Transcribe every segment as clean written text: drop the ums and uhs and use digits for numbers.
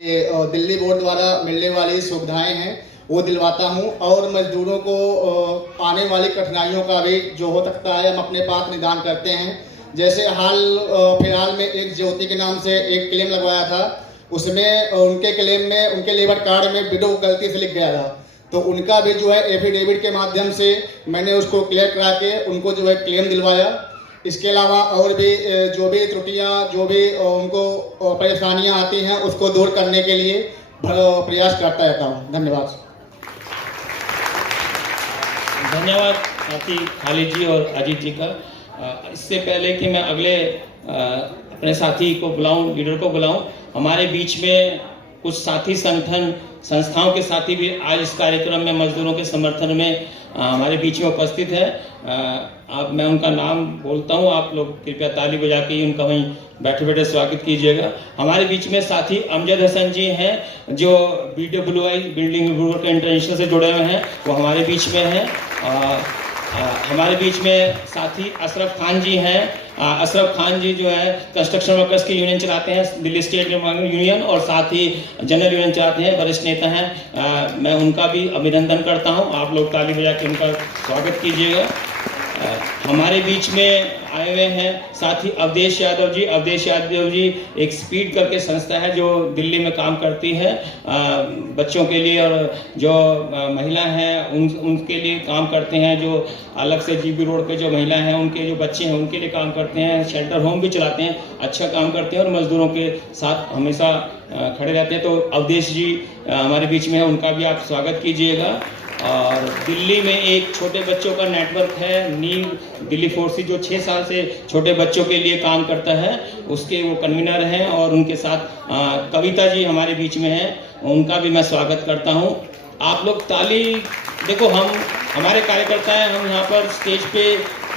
Delhi board द्वारा मिलने वाली सुविधाएं हैं वो दिलवाता हूं और मजदूरों को आने वाली कठिनाइयों का भी जो हो सकता है हम अपने पास निदान करते हैं। जैसे फिलहाल में एक ज्योति के नाम से एक क्लेम लगवाया था, उसमें उनके क्लेम में उनके लेबर कार्ड में विडो गलती से लिख गया था, तो उनका भी जो है एफिडेविट के माध्यम से मैंने उसको क्लियर करा के उनको जो है क्लेम दिलवाया। इसके अलावा और भी जो भी त्रुटियां जो भी उनको परेशानियां आती हैं उसको दूर करने के लिए प्रयास करता रहता हूं। धन्यवाद। धन्यवाद साथी खालिद जी और अजीत जी का। इससे पहले कि मैं अगले अपने साथी को बुलाऊं, लीडर को बुलाऊं, हमारे बीच में कुछ साथी संगठन संस्थाओं के साथी भी आज इस कार्यक्रम में मजदूरों के समर्थन में हमारे बीच में उपस्थित है। अब मैं उनका नाम बोलता हूं, आप लोग कृपया ताली बजा के उनका वहीं बैठे बैठे स्वागत कीजिएगा। हमारे बीच में साथी अमजद हसन जी हैं जो BWI बिल्डिंग वर्क इंटरनेशनल से जुड़े हुए हैं, वो हमारे बीच में हैं। हमारे बीच में साथी अशरफ खान जी हैं। अशरफ खान जी जो है कंस्ट्रक्शन वर्कर्स की यूनियन चलाते हैं, दिल्ली स्टेट यूनियन, और साथ ही जनरल यूनियन चलाते हैं, वरिष्ठ नेता हैं। मैं उनका भी अभिनंदन करता हूं, आप लोग ताली बजा के उनका स्वागत कीजिएगा। हमारे बीच में आए हुए हैं साथी अवधेश यादव जी। अवधेश यादव जी एक स्पीड करके संस्था है जो दिल्ली में काम करती है बच्चों के लिए, और जो महिला हैं उनके लिए काम करते हैं, जो अलग से GB रोड पे जो महिला हैं उनके जो बच्चे हैं उनके लिए काम करते हैं, शेल्टर होम भी चलाते हैं, अच्छा काम करते हैं और मजदूरों के साथ हमेशा खड़े रहते हैं। तो अवधेश जी हमारे बीच में है, उनका भी आप स्वागत कीजिएगा। और दिल्ली में एक छोटे बच्चों का नेटवर्क है नीव दिल्ली फोर्स, जो 6 साल से छोटे बच्चों के लिए काम करता है, उसके वो कन्वीनर हैं, और उनके साथ कविता जी हमारे बीच में हैं, उनका भी मैं स्वागत करता हूं। आप लोग ताली देखो, हमारे कार्यकर्ता हैं, हम यहाँ पर स्टेज पे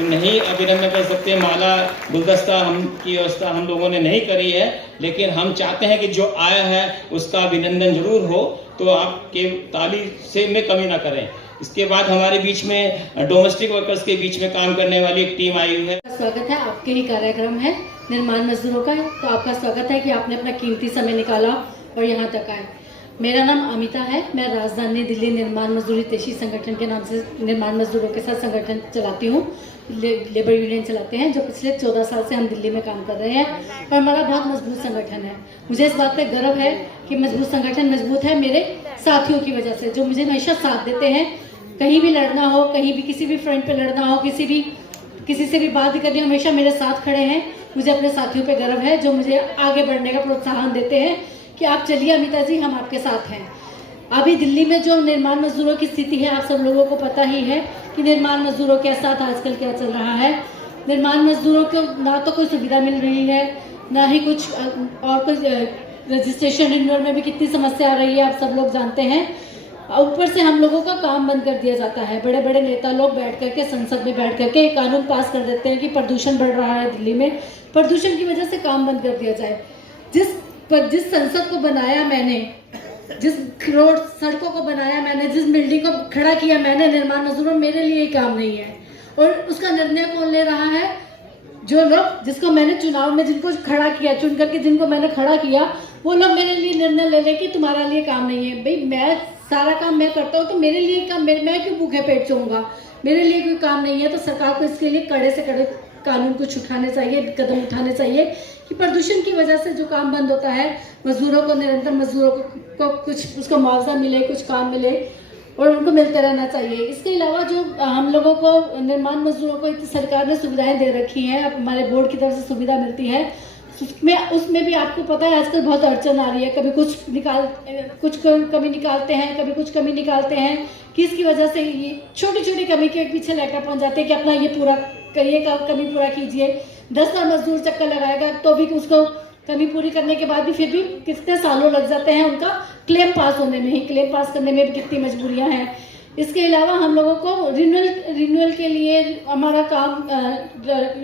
नहीं अभिनंदन कर सकते, माला गुलदस्ता की व्यवस्था हम लोगों ने नहीं करी है, लेकिन हम चाहते हैं कि जो आया है उसका अभिनंदन जरूर हो, तो आपके ताली से में कमी ना करें। इसके बाद हमारे बीच में डोमेस्टिक वर्कर्स के बीच में काम करने वाली एक टीम आई हुई है। स्वागत है, आपके ही कार्यक्रम है निर्माण मजदूरों का, तो आपका स्वागत है कि आपने अपना कीमती समय निकाला और यहाँ तक आए। मेरा नाम अमिता है, मैं राजधानी दिल्ली निर्माण मजदूरी तेशी संगठन के नाम से निर्माण मजदूरों के साथ संगठन चलाती हूँ, लेबर यूनियन चलाते हैं, जो पिछले 14 साल से हम दिल्ली में काम कर रहे हैं, और हमारा बहुत मजबूत संगठन है। मुझे इस बात पे गर्व है कि मजबूत संगठन मजबूत है मेरे साथियों की वजह से, जो मुझे हमेशा साथ देते हैं। कहीं भी लड़ना हो, कहीं भी किसी भी फ्रंट पे लड़ना हो, किसी से भी बात करनी, हमेशा मेरे साथ खड़े हैं। मुझे अपने साथियों पे गर्व है जो मुझे आगे बढ़ने का प्रोत्साहन देते हैं कि आप चलिए अमिता जी, हम आपके साथ हैं। अभी दिल्ली में जो निर्माण मजदूरों की स्थिति है, आप सब लोगों को पता ही है कि निर्माण मजदूरों के साथ आजकल क्या चल रहा है। निर्माण मजदूरों को ना तो कोई सुविधा मिल रही है, ना ही कुछ और कुछ रजिस्ट्रेशन रिन्यूअल में भी कितनी समस्या आ रही है, आप सब लोग जानते हैं। ऊपर से हम लोगों का काम बंद कर दिया जाता है। बड़े बड़े नेता लोग बैठ करके संसद में बैठ करके एक कानून पास कर देते हैं कि प्रदूषण बढ़ रहा है दिल्ली में, प्रदूषण की वजह से काम बंद कर दिया जाए। जिस संसद को बनाया मैंने, जिस रोड सड़कों को बनाया मैंने, जिस बिल्डिंग को खड़ा किया मैंने निर्माण मजदूरों, मेरे लिए काम नहीं है। और उसका निर्णय कौन ले रहा है? जो लोग जिसको मैंने चुनाव में जिनको खड़ा किया, चुन करके जिनको मैंने खड़ा किया, वो लोग मेरे लिए निर्णय ले कि तुम्हारा लिए काम नहीं है। भाई मैं सारा काम मैं करता हूँ, तो मेरे लिए काम मैं क्यों भूखे पेट सोऊंगा? मेरे लिए कोई काम नहीं है। तो सरकार को इसके लिए कड़े से कड़े कानून कुछ उठाने चाहिए, कदम उठाने चाहिए कि प्रदूषण की वजह से जो काम बंद होता है, मजदूरों को निरंतर मजदूरों को कुछ उसको मुआवजा मिले, कुछ काम मिले और उनको मिलते रहना चाहिए। इसके अलावा जो हम लोगों को निर्माण मजदूरों को सरकार ने सुविधाएं दे रखी हैं, हमारे बोर्ड की तरफ से सुविधा मिलती है, उसमें भी आपको पता है आजकल बहुत अड़चन आ रही है। कभी कुछ कमी निकालते हैं, कभी कुछ कमी निकालते हैं, किसकी वजह से ये छोटी छोटी कमी के पीछे लेकर पहुंच जाते हैं कि अपना ये पूरा करिए, कमी पूरा कीजिए। 10 साल मजदूर चक्कर लगाएगा तो भी उसको कमी पूरी करने के बाद भी फिर भी कितने सालों लग जाते हैं उनका क्लेम पास होने में ही, क्लेम पास करने में भी कितनी मजबूरियां हैं। इसके अलावा हम लोगों को रिन्यूअल के लिए हमारा काम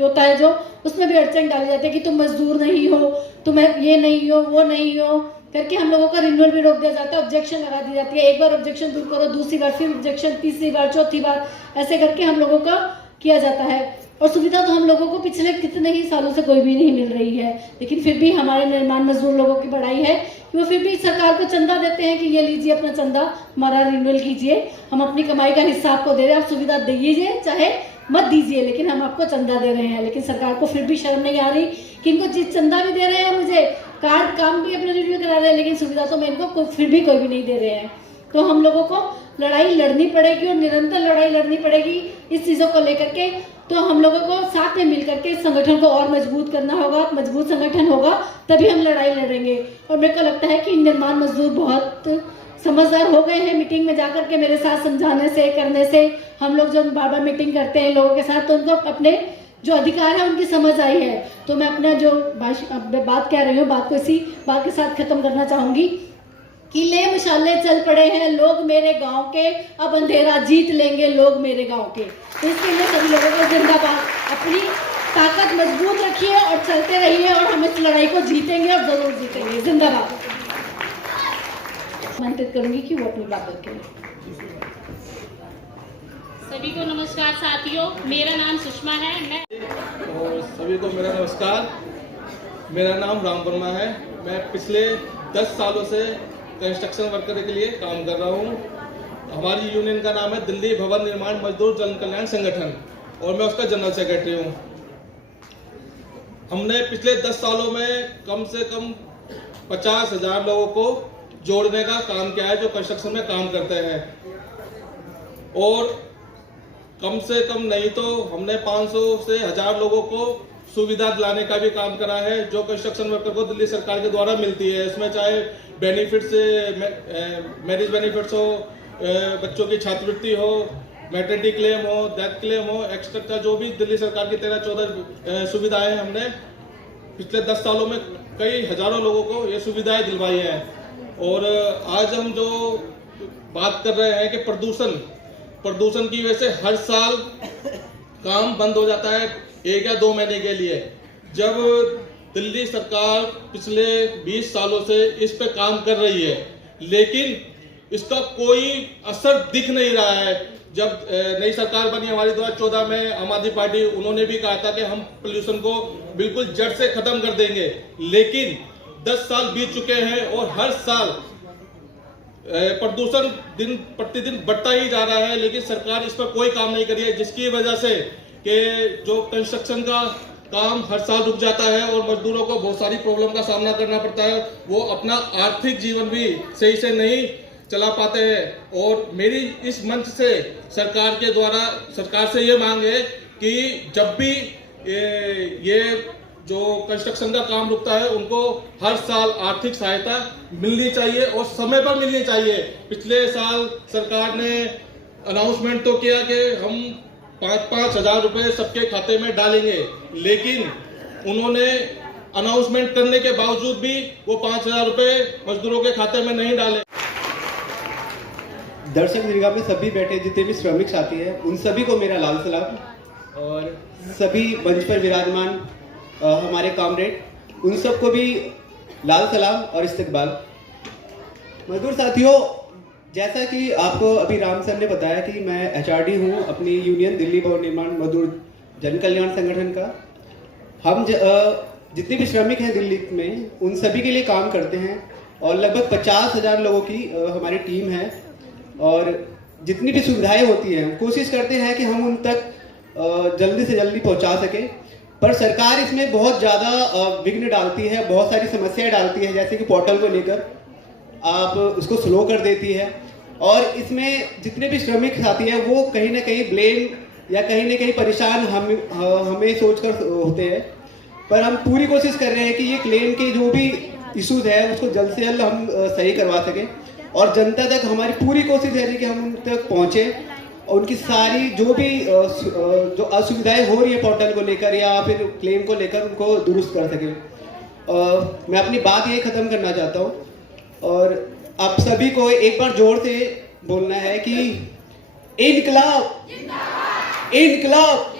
होता है, जो उसमें भी अड़चन डाली जाती है कि तुम मजदूर नहीं हो, तुम ये नहीं हो, वो नहीं हो करके हम लोगों का रिन्यूअल भी रोक दिया जाता है, ऑब्जेक्शन लगा दी जाती है। एक बार ऑब्जेक्शन दूर करो, दूसरी बार फिर ऑब्जेक्शन, तीसरी बार, चौथी बार, ऐसे करके हम लोगों का किया जाता है। और सुविधा तो हम लोगों को पिछले कितने ही सालों से कोई भी नहीं मिल रही है, लेकिन फिर भी हमारे निर्माण मजदूर लोगों की बड़ाई है कि वो फिर भी सरकार को चंदा देते हैं कि ये लीजिए अपना चंदा, हमारा रिन्यूअल कीजिए, हम अपनी कमाई का हिस्सा आपको दे रहे हैं, आप सुविधा दीजिए चाहे मत दीजिए, लेकिन हम आपको चंदा दे रहे हैं। लेकिन सरकार को फिर भी शर्म नहीं आ रही कि इनको चंदा भी दे रहे हैं, मुझे कार्ड काम भी अपने रिन्यू करा रहे हैं, लेकिन सुविधा तो मैं इनको फिर भी कोई भी नहीं दे रहे हैं। तो हम लोगों को लड़ाई लड़नी पड़ेगी और निरंतर लड़ाई लड़नी पड़ेगी इस चीज़ों को लेकर के। तो हम लोगों को साथ में मिलकर के इस संगठन को और मजबूत करना होगा, मजबूत संगठन होगा तभी हम लड़ाई लड़ेंगे। और मेरे को लगता है कि निर्माण मजदूर बहुत समझदार हो गए हैं, मीटिंग में जाकर के मेरे साथ समझाने से करने से। हम लोग जब बार बार मीटिंग करते हैं लोगों के साथ तो उनको अपने जो अधिकार है उनकी समझ आई है। तो मैं अपना जो बात कह रही हूँ, बात को इसी बात के साथ खत्म करना चाहूँगी। किले मशाले चल पड़े हैं लोग मेरे गांव के, अब अंधेरा जीत लेंगे लोग मेरे गांव के। तो इसके लिए सभी लोगों को जिंदाबाद, अपनी ताकत मजबूत रखिए और चलते रहिए और हम इस लड़ाई को जीतेंगे और जरूर जीतेंगे। जिंदाबाद। आमंत्रित करूंगी कि वो अपनी बात रखें। सभी को नमस्कार साथियों, मेरा नाम सुषमा है। और सभी को मेरा नमस्कार। मेरा नाम राम वर्मा है। मैं पिछले 10 सालों से कंस्ट्रक्शन वर्कर के लिए काम कर रहा हूँ। हमारी यूनियन का नाम है दिल्ली भवन निर्माण मजदूर जन कल्याण संगठन और मैं उसका जनरल सेक्रेटरी हूँ। हमने पिछले 10 सालों में कम से कम 50,000 लोगों को जोड़ने का काम किया है जो कंस्ट्रक्शन में काम करते हैं, और कम से कम नहीं तो हमने 500 से 1000 लोगों को सुविधा दिलाने का भी काम करा है जो कंस्ट्रक्शन वर्कर को दिल्ली सरकार के द्वारा मिलती है। इसमें चाहे बेनिफिट्स, मैरिज बेनिफिट्स हो, बच्चों की छात्रवृत्ति हो, मैटरनिटी क्लेम हो, डेथ क्लेम हो, एक्स्ट्रा का जो भी दिल्ली सरकार की 13-14 सुविधाएं हमने पिछले 10 सालों में कई हजारों लोगों को ये सुविधाएं दिलवाई हैं। और आज हम जो बात कर रहे हैं कि प्रदूषण की वजह से हर साल काम बंद हो जाता है 1 या 2 महीने के लिए। जब दिल्ली सरकार पिछले 20 सालों से इस पे काम कर रही है लेकिन इसका कोई असर दिख नहीं रहा है। जब नई सरकार बनी हमारी 2014 में, आम आदमी पार्टी, उन्होंने भी कहा था कि हम पोल्यूशन को बिल्कुल जड़ से खत्म कर देंगे, लेकिन 10 साल बीत चुके हैं और हर साल प्रदूषण दिन प्रतिदिन बढ़ता ही जा रहा है, लेकिन सरकार इस पर कोई काम नहीं करी है, जिसकी वजह से कि जो कंस्ट्रक्शन का काम हर साल रुक जाता है और मजदूरों को बहुत सारी प्रॉब्लम का सामना करना पड़ता है। वो अपना आर्थिक जीवन भी सही से नहीं चला पाते हैं। और मेरी इस मंच से सरकार से ये मांग है कि जब भी ये जो कंस्ट्रक्शन का काम रुकता है उनको हर साल आर्थिक सहायता मिलनी चाहिए और समय पर मिलनी चाहिए। पिछले साल सरकार ने अनाउंसमेंट तो किया कि हम 5-5 हजार रुपए सबके खाते में डालेंगे, लेकिन उन्होंने अनाउंसमेंट करने के बावजूद भी वो 5,000 रुपए मजदूरों के खाते में नहीं डाले। दर्शक दीर्घा में सभी बैठे जितने भी श्रमिक साथी हैं उन सभी को मेरा लाल सलाम, और सभी मंच पर विराजमान हमारे कामरेड उन सबको भी लाल सलाम और इस्तकबाल। मजदूर साथियों, जैसा कि आपको अभी राम सर ने बताया कि मैं HRD हूँ अपनी यूनियन दिल्ली भवन निर्माण मजदूर जन कल्याण संगठन का। हम जितने भी श्रमिक हैं दिल्ली में उन सभी के लिए काम करते हैं और लगभग 50,000 लोगों की हमारी टीम है, और जितनी भी सुविधाएं होती हैं कोशिश करते हैं कि हम उन तक जल्दी से जल्दी पहुंचा सकें। पर सरकार इसमें बहुत ज़्यादा विघ्न डालती है, बहुत सारी समस्याएं डालती है, जैसे कि पोर्टल को लेकर आप उसको स्लो कर देती है, और इसमें जितने भी श्रमिक साथी हैं वो कहीं ना कहीं ब्लेम या कहीं ना कहीं परेशान हमें सोचकर होते हैं। पर हम पूरी कोशिश कर रहे हैं कि ये क्लेम के जो भी इश्यूज है उसको जल्द से जल्द हम सही करवा सकें, और जनता तक हमारी पूरी कोशिश है कि हम उन तक पहुँचे और उनकी सारी जो भी जो असुविधाएं हो रही है पोर्टल को लेकर या फिर क्लेम को लेकर उनको दुरुस्त कर सकें। मैं अपनी बात ये ख़त्म करना चाहता हूँ, और आप सभी को एक बार जोर से बोलना है कि इनकलाब, इनकलाब,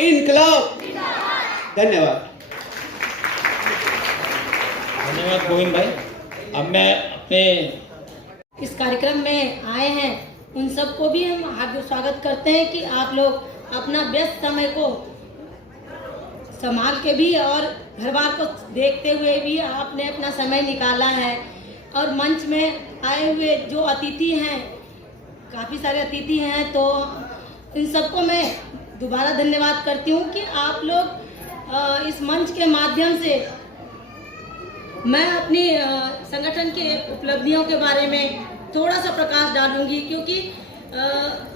इनकलाब। धन्यवाद। धन्यवाद गोविंद भाई। अब मैं अपने इस कार्यक्रम में आए हैं उन सबको भी हम हार्दिक स्वागत करते हैं कि आप लोग अपना व्यस्त समय को संभाल के भी और घर बार को देखते हुए भी आपने अपना समय निकाला है। और मंच में आए हुए जो अतिथि हैं, काफ़ी सारे अतिथि हैं, तो इन सबको मैं दोबारा धन्यवाद करती हूँ कि आप लोग इस मंच के माध्यम से मैं अपनी संगठन के उपलब्धियों के बारे में थोड़ा सा प्रकाश डालूंगी, क्योंकि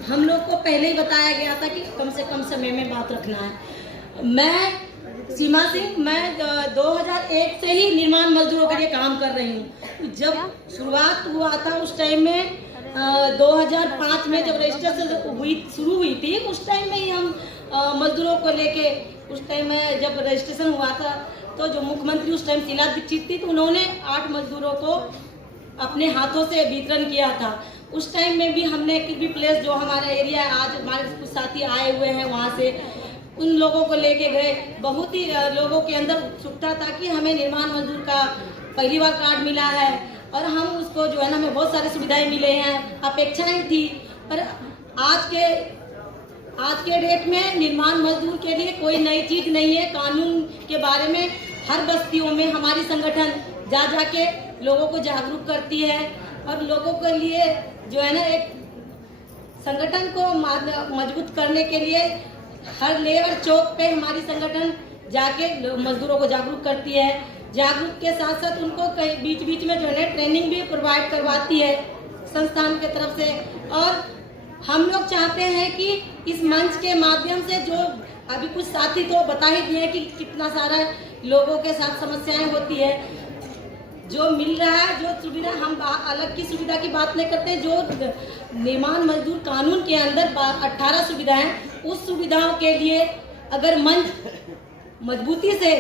हम लोग को पहले ही बताया गया था कि कम से कम समय में बात रखना है। मैं सीमा सिंह, मैं 2001 से ही निर्माण मजदूरों के लिए काम कर रही हूँ। जब शुरुआत हुआ था उस टाइम में 2005 में जब रजिस्ट्रेशन शुरू हुई थी, उस टाइम में ही हम मजदूरों को लेके, उस टाइम में जब रजिस्ट्रेशन हुआ था तो जो मुख्यमंत्री उस टाइम शीला दीक्षित थी, तो उन्होंने 8 मजदूरों को अपने हाथों से वितरण किया था। उस टाइम में भी हमने किसी प्लेस जो हमारा एरिया है, आज हमारे कुछ साथी आए हुए हैं वहाँ से, उन लोगों को लेके गए। बहुत ही लोगों के अंदर उत्सुकता था कि हमें निर्माण मजदूर का पहली बार कार्ड मिला है और हम उसको जो है ना, हमें बहुत सारी सुविधाएं मिले हैं, अपेक्षाएं थी। पर आज के डेट में निर्माण मजदूर के लिए कोई नई चीज नहीं है। कानून के बारे में हर बस्तियों में हमारी संगठन जा के लोगों को जागरूक करती है और लोगों के लिए जो है ना, एक संगठन को मजबूत करने के लिए हर लेबर चौक पे हमारी संगठन जाके मजदूरों को जागरूक करती है। जागरूक के साथ साथ उनको कई बीच में जो है ट्रेनिंग भी प्रोवाइड करवाती है संस्थान के तरफ से। और हम लोग चाहते हैं कि इस मंच के माध्यम से, जो अभी कुछ साथी तो बता ही दिए कि कितना सारा लोगों के साथ समस्याएं होती है, जो मिल रहा है, जो सुविधा, हम अलग की सुविधा की बात नहीं करते, जो निर्माण मजदूर कानून के अंदर 18 सुविधाएं, उस सुविधाओं के लिए अगर मंच मजबूती से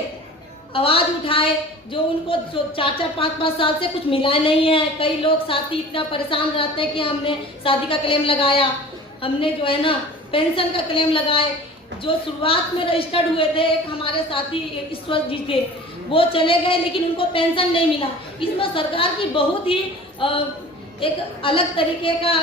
आवाज उठाए, जो उनको 4-5 साल से कुछ मिला नहीं है। कई लोग साथी इतना परेशान रहते हैं कि हमने शादी का क्लेम लगाया, हमने जो है ना पेंशन का क्लेम लगाए। जो शुरुआत में रजिस्टर्ड हुए थे, एक हमारे साथी ईश्वर जी थे, वो चले गए लेकिन उनको पेंशन नहीं मिला। इसमें सरकार की बहुत ही एक अलग तरीके का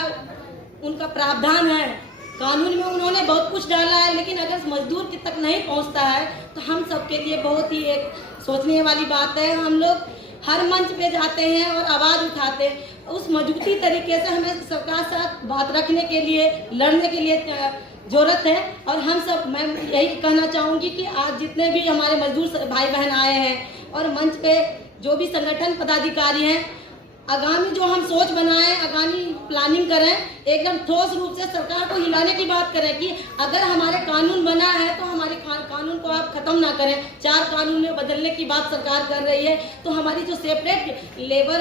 उनका प्रावधान है। कानून में उन्होंने बहुत कुछ डाला है, लेकिन अगर मजदूर तक नहीं पहुंचता है तो हम सबके लिए बहुत ही एक सोचने वाली बात है। हम लोग हर मंच पे जाते हैं और आवाज़ उठाते हैं। उस मजबूती तरीके से हमें सरकार के साथ बात रखने के लिए, लड़ने के लिए जरूरत है। और हम सब, मैं यही कहना चाहूँगी कि आज जितने भी हमारे मजदूर भाई बहन आए हैं और मंच पे जो भी संगठन पदाधिकारी हैं, आगामी जो हम सोच बनाएं, आगामी प्लानिंग करें, एकदम ठोस रूप से सरकार को हिलाने की बात करें कि अगर हमारे कानून बना है तो हमारे कानून को आप खत्म ना करें। 4 कानून में बदलने की बात सरकार कर रही है, तो हमारी जो सेपरेट लेबर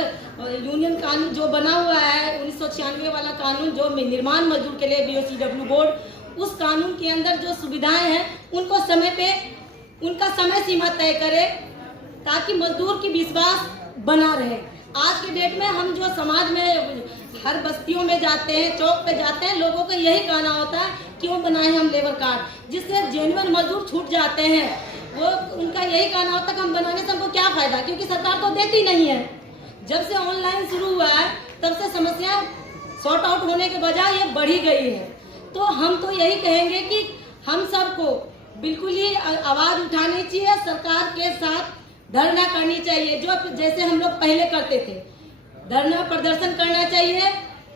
यूनियन कानून जो बना हुआ है 1996 वाला कानून, जो निर्माण मजदूर के लिए BOCW बोर्ड, उस कानून के अंदर जो सुविधाएं हैं उनको समय पे उनका समय सीमा तय करे ताकि मजदूर की विश्वास बना रहे। आज के डेट में हम जो समाज में हर बस्तियों में जाते हैं, चौक पे जाते हैं, लोगों का यही कहना होता है क्यों बनाए हम लेबर कार्ड, जिससे जेन्युइन मजदूर छूट जाते हैं। वो उनका यही कहना होता है कि हम बनाने से हमको क्या फायदा, क्योंकि सरकार तो देती नहीं है। जब से ऑनलाइन शुरू हुआ है तब से समस्या सॉर्ट आउट होने के बजाय ये बढ़ी गई है। तो हम तो यही कहेंगे कि हम सबको बिल्कुल ही आवाज़ उठानी चाहिए, सरकार के साथ धरना करनी चाहिए, जो जैसे हम लोग पहले करते थे। धरना प्रदर्शन करना चाहिए,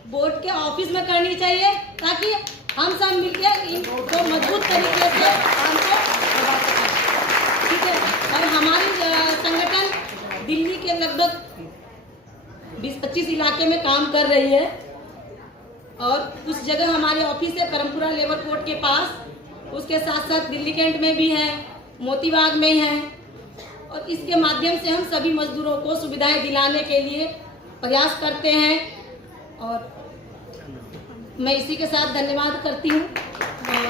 बोर्ड के ऑफिस में करनी चाहिए, ताकि हम सब मिलकर इनको मजबूत तरीके से हमको करवा सकें। ठीक है। और हमारी संगठन दिल्ली के लगभग 20-25 इलाके में काम कर रही है और कुछ जगह हमारे ऑफिस है करमपुरा लेबर कोर्ट के पास, उसके साथ साथ दिल्ली कैंट में भी है, मोतीबाग में है। और इसके माध्यम से हम सभी मजदूरों को सुविधाएं दिलाने के लिए प्रयास करते हैं। और मैं इसी के साथ धन्यवाद करती हूँ। और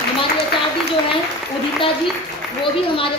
हमारे HRD जो है उदिता जी, वो भी हमारे